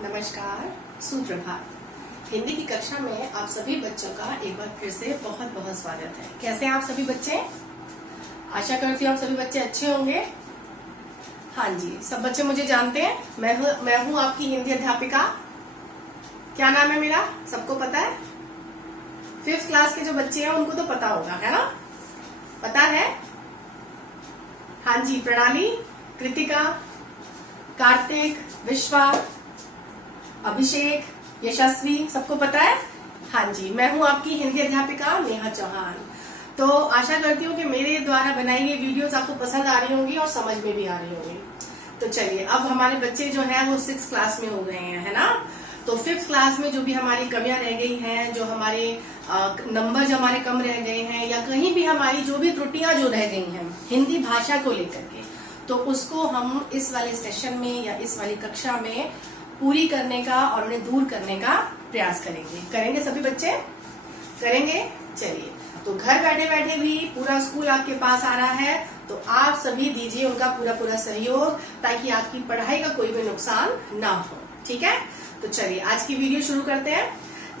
नमस्कार, सुप्रभात। हिंदी की कक्षा में आप सभी बच्चों का एक बार फिर से बहुत बहुत स्वागत है। कैसे हैं आप सभी बच्चे? आशा करती हूँ आप सभी बच्चे अच्छे होंगे। हाँ जी, सब बच्चे मुझे जानते हैं। मैं हूँ आपकी हिंदी अध्यापिका। क्या नाम है मेरा? सबको पता है? 5th क्लास के जो बच्चे हैं उनको तो पता होगा, है ना? पता है? हाँ जी, प्रणाली, कृतिका, कार्तिक, विश्वा, अभिषेक, यशस्वी, सबको पता है? हाँ जी, मैं हूँ आपकी हिंदी अध्यापिका नेहा चौहान। तो आशा करती हूँ कि मेरे द्वारा बनाई गई वीडियोस आपको पसंद आ रही होंगी और समझ में भी आ रही होंगी। तो चलिए, अब हमारे बच्चे जो हैं वो 6th क्लास में हो गए हैं, है ना? तो 5th क्लास में जो भी हमारी कमियां रह गई हैं, जो हमारे नंबर जो हमारे कम रह गए हैं, या कहीं भी हमारी जो भी त्रुटियां जो रह गई हैं हिंदी भाषा को लेकर के, तो उसको हम इस वाले सेशन में या इस वाली कक्षा में पूरी करने का और उन्हें दूर करने का प्रयास करेंगे सभी बच्चे? करेंगे? चलिए, तो घर बैठे बैठे भी पूरा स्कूल आपके पास आ रहा है, तो आप सभी दीजिए उनका पूरा सहयोग, ताकि आपकी पढ़ाई का कोई भी नुकसान ना हो। ठीक है? तो चलिए, आज की वीडियो शुरू करते हैं।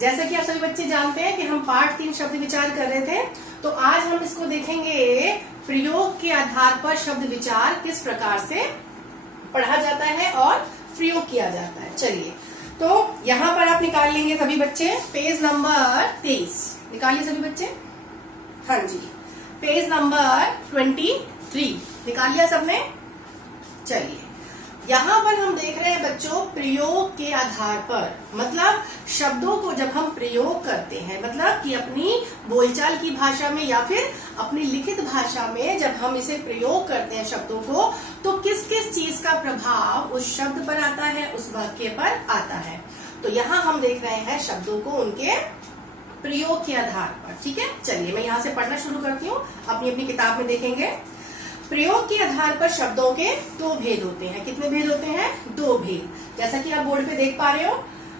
जैसा कि आप सभी बच्चे जानते हैं कि हम पाठ 3 शब्द विचार कर रहे थे, तो आज हम इसको देखेंगे प्रयोग के आधार पर शब्द विचार किस प्रकार से पढ़ा जाता है और प्रयोग किया जाता है। चलिए, तो यहाँ पर आप निकाल लेंगे सभी बच्चे पेज नंबर 23। निकालिए सभी बच्चे। हाँ जी, पेज नंबर 23 निकाल लिया सबने? चलिए, यहाँ पर हम देख रहे हैं बच्चों, प्रयोग के आधार पर, मतलब शब्दों को जब हम प्रयोग करते हैं, मतलब कि अपनी बोलचाल की भाषा में या फिर अपनी लिखित भाषा में जब हम इसे प्रयोग करते हैं शब्दों को, तो किस किस चीज का प्रभाव उस शब्द पर आता है, उस वाक्य पर आता है। तो यहाँ हम देख रहे हैं शब्दों को उनके प्रयोग के आधार पर। ठीक है? चलिए, मैं यहाँ से पढ़ना शुरू करती हूँ, अपनी अपनी किताब में देखेंगे। प्रयोग के आधार पर शब्दों के 2 भेद होते हैं। कितने भेद होते हैं? 2 भेद। जैसा कि आप बोर्ड पे देख पा रहे हो,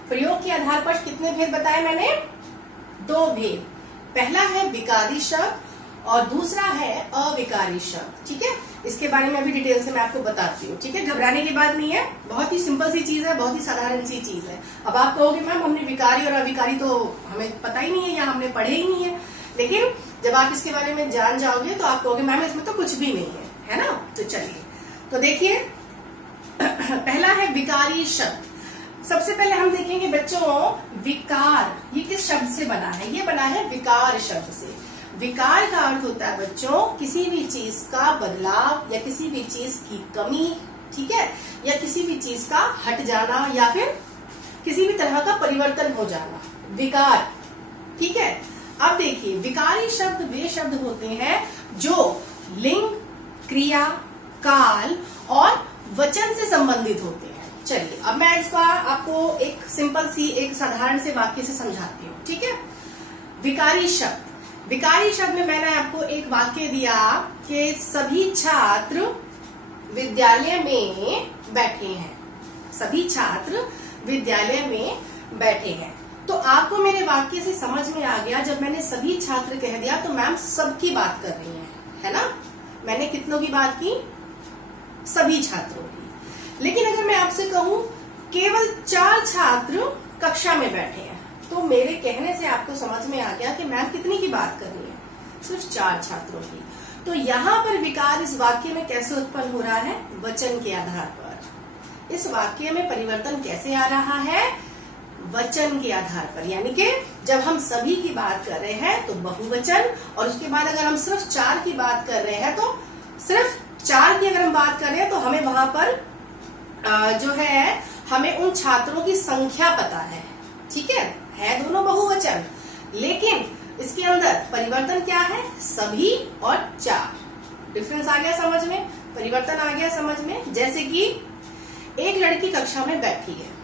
प्रयोग के आधार पर कितने भेद बताए मैंने? 2 भेद। पहला है विकारी शब्द और दूसरा है अविकारी शब्द। ठीक है? इसके बारे में अभी डिटेल से मैं आपको बताती हूँ। ठीक है? घबराने की बात नहीं है, बहुत ही सिंपल सी चीज है, बहुत ही साधारण सी चीज है। अब आप कहोगे मैम हमने विकारी और अविकारी तो हमें पता ही नहीं है या हमने पढ़े ही नहीं है, लेकिन जब आप इसके बारे में जान जाओगे तो आप कहोगे मैम इसमें तो कुछ भी नहीं है ना? तो चलिए, तो देखिए, पहला है विकारी शब्द। सबसे पहले हम देखेंगे बच्चों, विकार ये किस शब्द से बना है? ये बना है विकार शब्द से। विकार का अर्थ होता है बच्चों किसी भी चीज का बदलाव या किसी भी चीज की कमी, ठीक है, या किसी भी चीज का हट जाना या फिर किसी भी तरह का परिवर्तन हो जाना, विकार। ठीक है? अब देखिए, विकारी शब्द वे शब्द होते हैं जो लिंग, क्रिया, काल और वचन से संबंधित होते हैं। चलिए, अब मैं इसका आपको एक सिंपल सी एक साधारण से वाक्य से समझाती हूँ। ठीक है? विकारी शब्द में मैंने आपको एक वाक्य दिया कि सभी छात्र विद्यालय में बैठे हैं। सभी छात्र विद्यालय में बैठे हैं। तो आपको मेरे वाक्य से समझ में आ गया, जब मैंने सभी छात्र कह दिया तो मैम सबकी बात कर रही है ना? मैंने कितनों की बात की? सभी छात्रों की। लेकिन अगर मैं आपसे कहूं केवल 4 छात्र कक्षा में बैठे हैं, तो मेरे कहने से आपको समझ में आ गया कि मैम कितनी की बात कर रही है? सिर्फ 4 छात्रों की। तो यहाँ पर विकार इस वाक्य में कैसे उत्पन्न हो रहा है? वचन के आधार पर। इस वाक्य में परिवर्तन कैसे आ रहा है? वचन के आधार पर। यानी कि जब हम सभी की बात कर रहे हैं तो बहुवचन, और उसके बाद अगर हम सिर्फ 4 की बात कर रहे हैं तो सिर्फ 4 की अगर हम बात कर रहे हैं तो हमें वहां पर जो है हमें उन छात्रों की संख्या पता है। ठीक है दोनों बहुवचन, लेकिन इसके अंदर परिवर्तन क्या है? सभी और 4। डिफरेंस आ गया समझ में? परिवर्तन आ गया समझ में? जैसे कि एक लड़की कक्षा में बैठी है।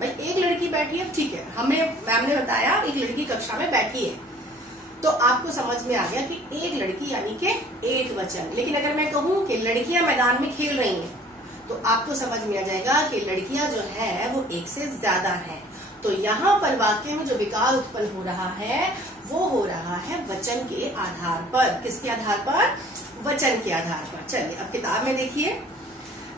भाई एक लड़की बैठी है, ठीक है, मैम ने बताया एक लड़की कक्षा में बैठी है, तो आपको समझ में आ गया कि एक लड़की यानी कि एक वचन। लेकिन अगर मैं कहूं कि लड़कियां मैदान में खेल रही हैं, तो आपको समझ में आ जाएगा कि लड़कियां जो है वो एक से ज्यादा हैं। तो यहाँ पर वाक्य में जो विकार उत्पन्न हो रहा है वो हो रहा है वचन के आधार पर। किसके आधार पर? वचन के आधार पर। चलिए, अब किताब में देखिए,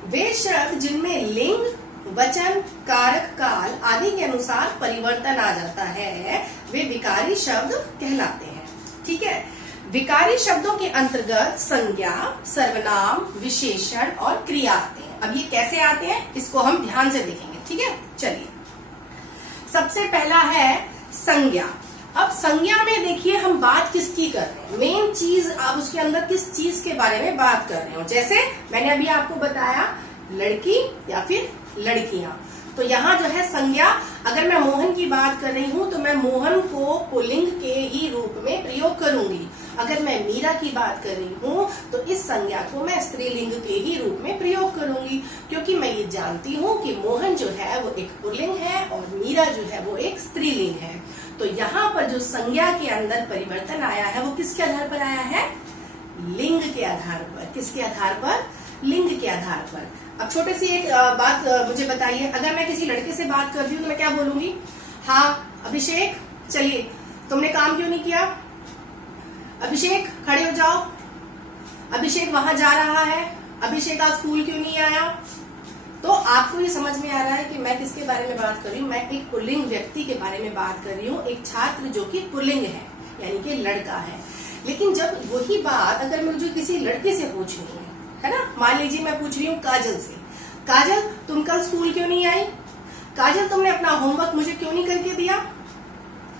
वे शब्द जिनमें लिंग, वचन, कारक, काल आदि के अनुसार परिवर्तन आ जाता है वे विकारी शब्द कहलाते हैं। ठीक है, विकारी शब्दों के अंतर्गत संज्ञा, सर्वनाम, विशेषण और क्रिया आते हैं। अब ये कैसे आते हैं इसको हम ध्यान से देखेंगे। ठीक है, चलिए सबसे पहला है संज्ञा। अब संज्ञा में देखिए हम बात किसकी कर रहे हैं, मेन चीज आप उसके अंदर किस चीज के बारे में बात कर रहे हो। जैसे मैंने अभी आपको बताया लड़की या फिर लड़कियां, तो यहाँ जो है संज्ञा, अगर मैं मोहन की बात कर रही हूँ तो मैं मोहन को पुल्लिंग के ही रूप में प्रयोग करूंगी। अगर मैं मीरा की बात कर रही हूँ तो इस संज्ञा को मैं स्त्रीलिंग के ही रूप में प्रयोग करूंगी, क्योंकि मैं ये जानती हूँ कि मोहन जो है वो एक पुल्लिंग है और मीरा जो है वो एक स्त्रीलिंग है। तो यहाँ पर जो संज्ञा के अंदर परिवर्तन आया है वो किसके आधार पर आया है, लिंग के आधार पर। किसके आधार पर, लिंग के आधार पर। अब छोटी सी एक बात मुझे बताइए, अगर मैं किसी लड़के से बात करती हूँ तो मैं क्या बोलूंगी, हाँ अभिषेक चलिए, तुमने काम क्यों नहीं किया, अभिषेक खड़े हो जाओ, अभिषेक वहां जा रहा है, अभिषेक आज स्कूल क्यों नहीं आया। तो आपको ये समझ में आ रहा है कि मैं किसके बारे में बात कर रही हूँ, मैं एक पुल्लिंग व्यक्ति के बारे में बात कर रही हूँ, एक छात्र जो कि पुल्लिंग है यानी कि लड़का है। लेकिन जब वही बात अगर मुझे किसी लड़के से पूछनी है ना, मान लीजिए मैं पूछ रही हूँ काजल से, काजल तुम कल स्कूल क्यों नहीं आई, काजल तुमने अपना होमवर्क मुझे क्यों नहीं करके दिया,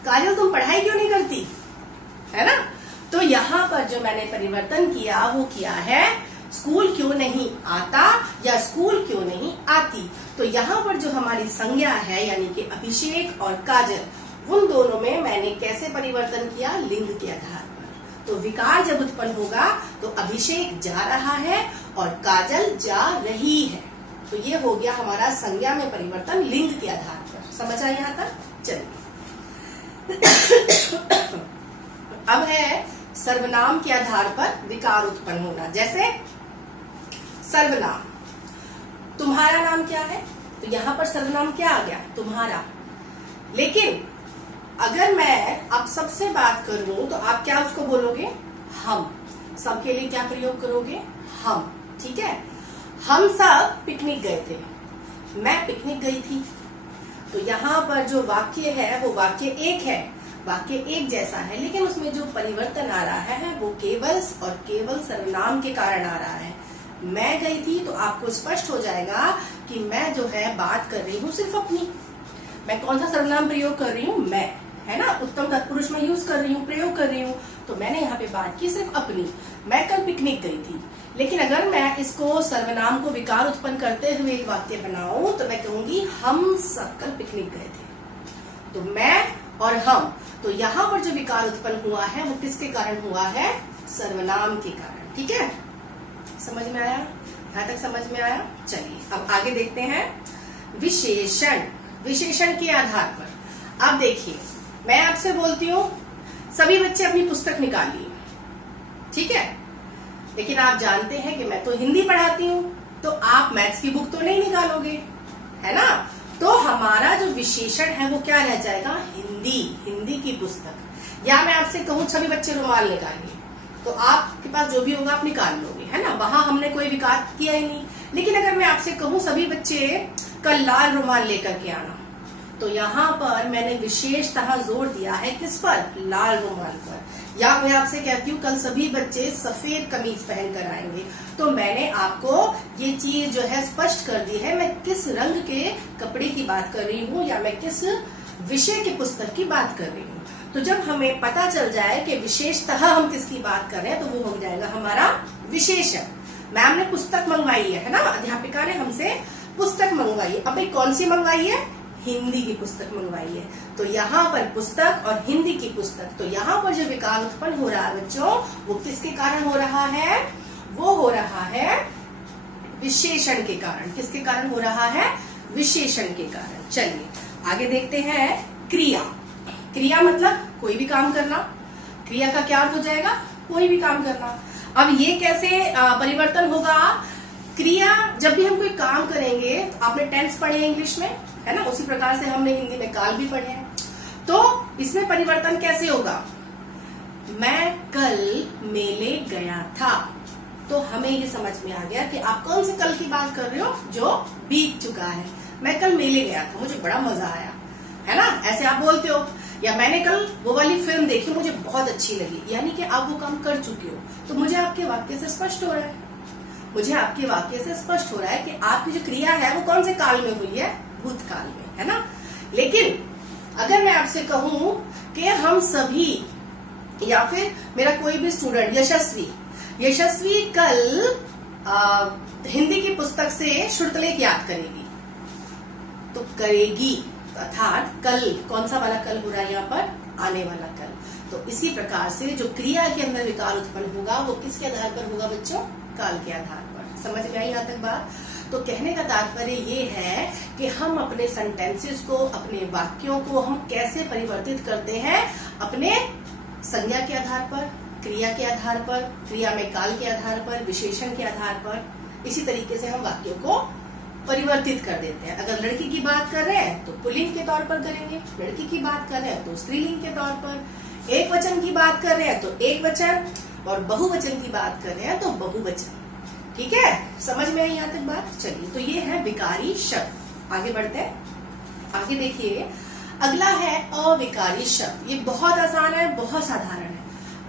काजल तुम पढ़ाई क्यों नहीं करती, है ना। तो यहाँ पर जो मैंने परिवर्तन किया वो किया है स्कूल क्यों नहीं आता या स्कूल क्यों नहीं आती। तो यहाँ पर जो हमारी संज्ञा है यानी कि अभिषेक और काजल, उन दोनों में मैंने कैसे परिवर्तन किया, लिंग के आधार पर। तो विकार जब उत्पन्न होगा तो अभिषेक जा रहा है और काजल जा रही है। तो ये हो गया हमारा संज्ञा में परिवर्तन लिंग के आधार पर। समझ आया यहाँ तक, चलिए। अब है सर्वनाम के आधार पर विकार उत्पन्न होना। जैसे सर्वनाम, तुम्हारा नाम क्या है, तो यहाँ पर सर्वनाम क्या आ गया, तुम्हारा। लेकिन अगर मैं आप सबसे बात करूं तो आप क्या उसको बोलोगे, हम। सबके लिए क्या प्रयोग करोगे, हम। ठीक है, हम सब पिकनिक गए थे, मैं पिकनिक गई थी। तो यहाँ पर जो वाक्य है वो वाक्य एक है, वाक्य एक जैसा है, लेकिन उसमें जो परिवर्तन आ रहा है वो केवल और केवल सर्वनाम के कारण आ रहा है। मैं गई थी तो आपको स्पष्ट हो जाएगा कि मैं जो है बात कर रही हूँ सिर्फ अपनी। मैं कौन सा सर्वनाम प्रयोग कर रही हूँ, मैं, है ना, उत्तम तत्पुरुष में यूज कर रही हूँ, प्रयोग कर रही हूँ। तो मैंने यहाँ पे बात की सिर्फ अपनी, मैं कल पिकनिक गई थी। लेकिन अगर मैं इसको सर्वनाम को विकार उत्पन्न करते हुए एक वाक्य बनाऊं तो मैं कहूंगी हम सब कल पिकनिक गए थे। तो मैं और हम, तो यहाँ पर जो विकार उत्पन्न हुआ है वो किसके कारण हुआ है, सर्वनाम के कारण। ठीक है, समझ में आया, यहाँ तक समझ में आया। चलिए अब आगे देखते हैं विशेषण। विशेषण के आधार पर अब देखिए, मैं आपसे बोलती हूँ सभी बच्चे अपनी पुस्तक निकालिए, ठीक है, लेकिन आप जानते हैं कि मैं तो हिंदी पढ़ाती हूँ, तो आप मैथ्स की बुक तो नहीं निकालोगे, है ना। तो हमारा जो विशेषण है वो क्या रह जाएगा, हिंदी, हिंदी की पुस्तक। या मैं आपसे कहूँ सभी बच्चे रुमाल निकालिए, तो आपके पास जो भी होगा आप निकाल लोगे, है ना, वहां हमने कोई विकार किया ही नहीं। लेकिन अगर मैं आपसे कहूँ सभी बच्चे कल लाल रुमाल लेकर के आना, तो यहाँ पर मैंने विशेषतः जोर दिया है किस पर, लाल रुमाल पर। या मैं आपसे कहती हूँ कल सभी बच्चे सफेद कमीज पहन कर आएंगे, तो मैंने आपको ये चीज जो है स्पष्ट कर दी है मैं किस रंग के कपड़े की बात कर रही हूँ या मैं किस विषय की पुस्तक की बात कर रही हूँ। तो जब हमें पता चल जाए कि विशेषतः हम किसकी बात कर रहे हैं तो वो हो जाएगा हमारा विशेषण। मैम ने पुस्तक मंगवाई है ना, अध्यापिका ने हमसे पुस्तक मंगवाई। अब भाई कौन सी मंगवाई है, हिंदी की पुस्तक मंगवाई है। तो यहाँ पर पुस्तक और हिंदी की पुस्तक, तो यहाँ पर जो विकार उत्पन्न हो रहा है बच्चों वो किसके कारण हो रहा है, वो हो रहा है विशेषण के कारण। किसके कारण हो रहा है, विशेषण के कारण। चलिए आगे देखते हैं क्रिया। क्रिया मतलब कोई भी काम करना। क्रिया का क्या अर्थ हो जाएगा, कोई भी काम करना। अब ये कैसे परिवर्तन होगा, क्रिया जब भी हम कोई काम करेंगे, आपने टेंस पढ़े इंग्लिश में, है ना, उसी प्रकार से हमने हिंदी में काल भी पढ़े हैं। तो इसमें परिवर्तन कैसे होगा, मैं कल मेले गया था, तो हमें ये समझ में आ गया कि आप कौन से कल की बात कर रहे हो, जो बीत चुका है। मैं कल मेले गया था, मुझे बड़ा मजा आया, है ना, ऐसे आप बोलते हो। या मैंने कल वो वाली फिल्म देखी, मुझे बहुत अच्छी लगी, यानी कि आप वो काम कर चुके हो। तो मुझे आपके वाक्य से स्पष्ट हो रहा है, मुझे आपके वाक्य से स्पष्ट हो रहा है कि आपकी जो क्रिया है वो कौन से काल में हुई है, भूतकाल में, है ना। लेकिन अगर मैं आपसे कहूं कि हम सभी या फिर मेरा कोई भी स्टूडेंट यशस्वी कल हिंदी की पुस्तक से शुल्कलेख याद करेगी, तो करेगी, अर्थात कल, कौन सा वाला कल हो रहा है यहाँ पर, आने वाला कल। तो इसी प्रकार से जो क्रिया के अंदर विकार उत्पन्न होगा वो किसके आधार पर होगा बच्चों, काल के आधार पर। समझ में आई यहाँ तक बात। तो कहने का तात्पर्य ये है कि हम अपने सेंटेंसेस को, अपने वाक्यों को हम कैसे परिवर्तित करते हैं, अपने संज्ञा के आधार पर, क्रिया के आधार पर, क्रिया में काल के आधार पर, विशेषण के आधार पर। इसी तरीके से हम वाक्यों को परिवर्तित कर देते हैं। अगर लड़की की बात कर रहे हैं तो पुल्लिंग के तौर पर करेंगे, लड़की की बात कर रहे हैं तो स्त्रीलिंग के तौर पर, एक वचन की बात कर रहे हैं तो एक वचन, और बहुवचन की बात कर रहे हैं तो बहुवचन। ठीक है, समझ में आई यहाँ तक बात। चलिए, तो ये है विकारी शब्द। आगे बढ़ते हैं। आगे देखिए, अगला है अविकारी शब्द। ये बहुत आसान है, बहुत साधारण है।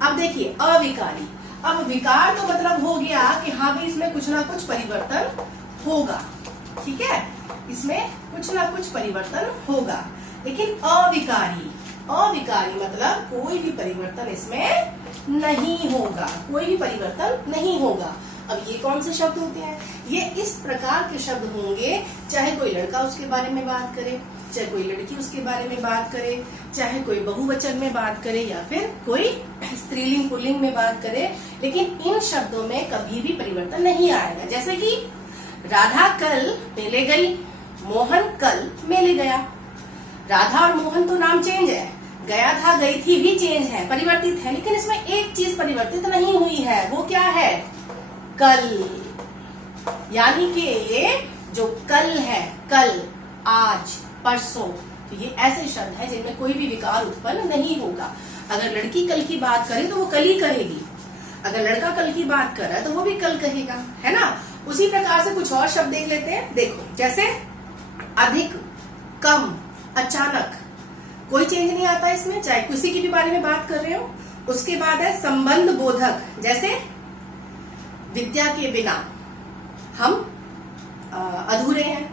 अब देखिए अविकारी, अब विकार तो मतलब हो गया कि हाँ भाई इसमें कुछ ना कुछ परिवर्तन होगा, ठीक है, इसमें कुछ ना कुछ परिवर्तन होगा। लेकिन अविकारी मतलब कोई भी परिवर्तन इसमें नहीं होगा, कोई भी परिवर्तन नहीं होगा। अब ये कौन से शब्द होते हैं, ये इस प्रकार के शब्द होंगे, चाहे कोई लड़का उसके बारे में बात करे, चाहे कोई लड़की उसके बारे में बात करे, चाहे कोई बहुवचन में बात करे या फिर कोई स्त्रीलिंग पुल्लिंग में बात करे, लेकिन इन शब्दों में कभी भी परिवर्तन नहीं आएगा। जैसे कि राधा कल मेले गई, मोहन कल मेले गया। राधा और मोहन तो नाम चेंज है, गया था गई थी भी चेंज है, परिवर्तित है, लेकिन इसमें एक चीज परिवर्तित नहीं हुई है, वो क्या है, कल। यानी कि ये जो कल है, कल, आज, परसों, तो ये ऐसे शब्द हैं जिनमें कोई भी विकार उत्पन्न नहीं होगा। अगर लड़की कल की बात करे तो वो कल ही कहेगी, अगर लड़का कल की बात कर रहा है तो वो भी कल कहेगा, है ना। उसी प्रकार से कुछ और शब्द देख लेते हैं। देखो, जैसे अधिक, कम, अचानक, कोई चेंज नहीं आता इसमें, चाहे किसी की भी बारे में बात कर रहे हो। उसके बाद है संबंध बोधक, जैसे विद्या के बिना हम अधूरे हैं,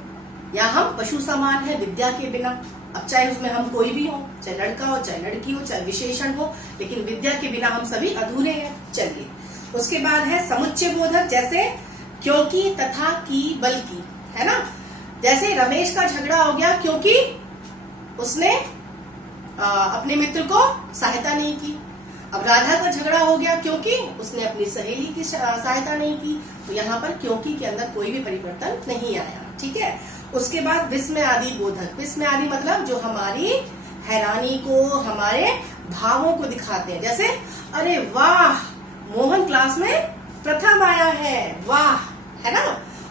या हम पशु समान है विद्या के बिना। अब चाहे उसमें हम कोई भी हो, चाहे लड़का हो, चाहे लड़की हो, चाहे विशेषण हो, लेकिन विद्या के बिना हम सभी अधूरे हैं। चलिए, उसके बाद है समुच्चय बोधक, जैसे क्योंकि, तथा, की, बल्कि, है ना। जैसे रमेश का झगड़ा हो गया क्योंकि उसने अपने मित्र को सहायता नहीं की। अब राधा का झगड़ा हो गया क्योंकि उसने अपनी सहेली की सहायता नहीं की। तो यहाँ पर क्योंकि के अंदर कोई भी परिवर्तन नहीं आया, ठीक है। उसके बाद विस्मय आदि बोधक, विस्मय आदि मतलब जो हमारी हैरानी को, हमारे भावों को दिखाते हैं। जैसे अरे वाह, मोहन क्लास में प्रथम आया है, वाह, है ना।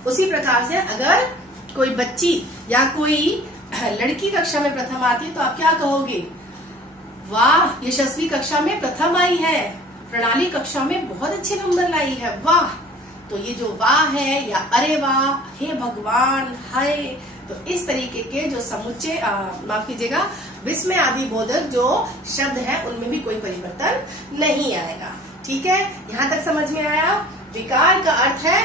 उसी प्रकार से अगर कोई बच्ची या कोई लड़की कक्षा में प्रथम आती है तो आप क्या कहोगे, वाह यशस्वी कक्षा में प्रथम आई है, प्रणाली कक्षा में बहुत अच्छे नंबर लाई है, वाह। तो ये जो वाह है या अरे वाह, हे भगवान, हाय, तो इस तरीके के जो समुच्चय, माफ कीजिएगा, विस्मय आदि बोधक जो शब्द है उनमें भी कोई परिवर्तन नहीं आएगा। ठीक है, यहाँ तक समझ में आया। विकार का अर्थ है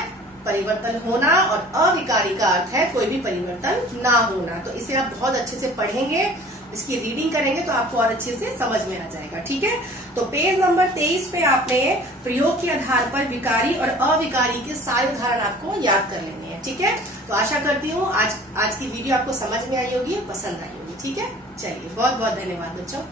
परिवर्तन होना और अविकारी का अर्थ है कोई भी परिवर्तन ना होना। तो इसे आप बहुत अच्छे से पढ़ेंगे, इसकी रीडिंग करेंगे तो आपको और अच्छे से समझ में आ जाएगा। ठीक है, तो पेज नंबर 23 पे आपने प्रयोग के आधार पर विकारी और अविकारी के सारे उदाहरण आपको याद कर लेने हैं। ठीक है, तो आशा करती हूँ आज की वीडियो आपको समझ में आई होगी, पसंद आई होगी। ठीक है, चलिए, बहुत बहुत धन्यवाद बच्चों।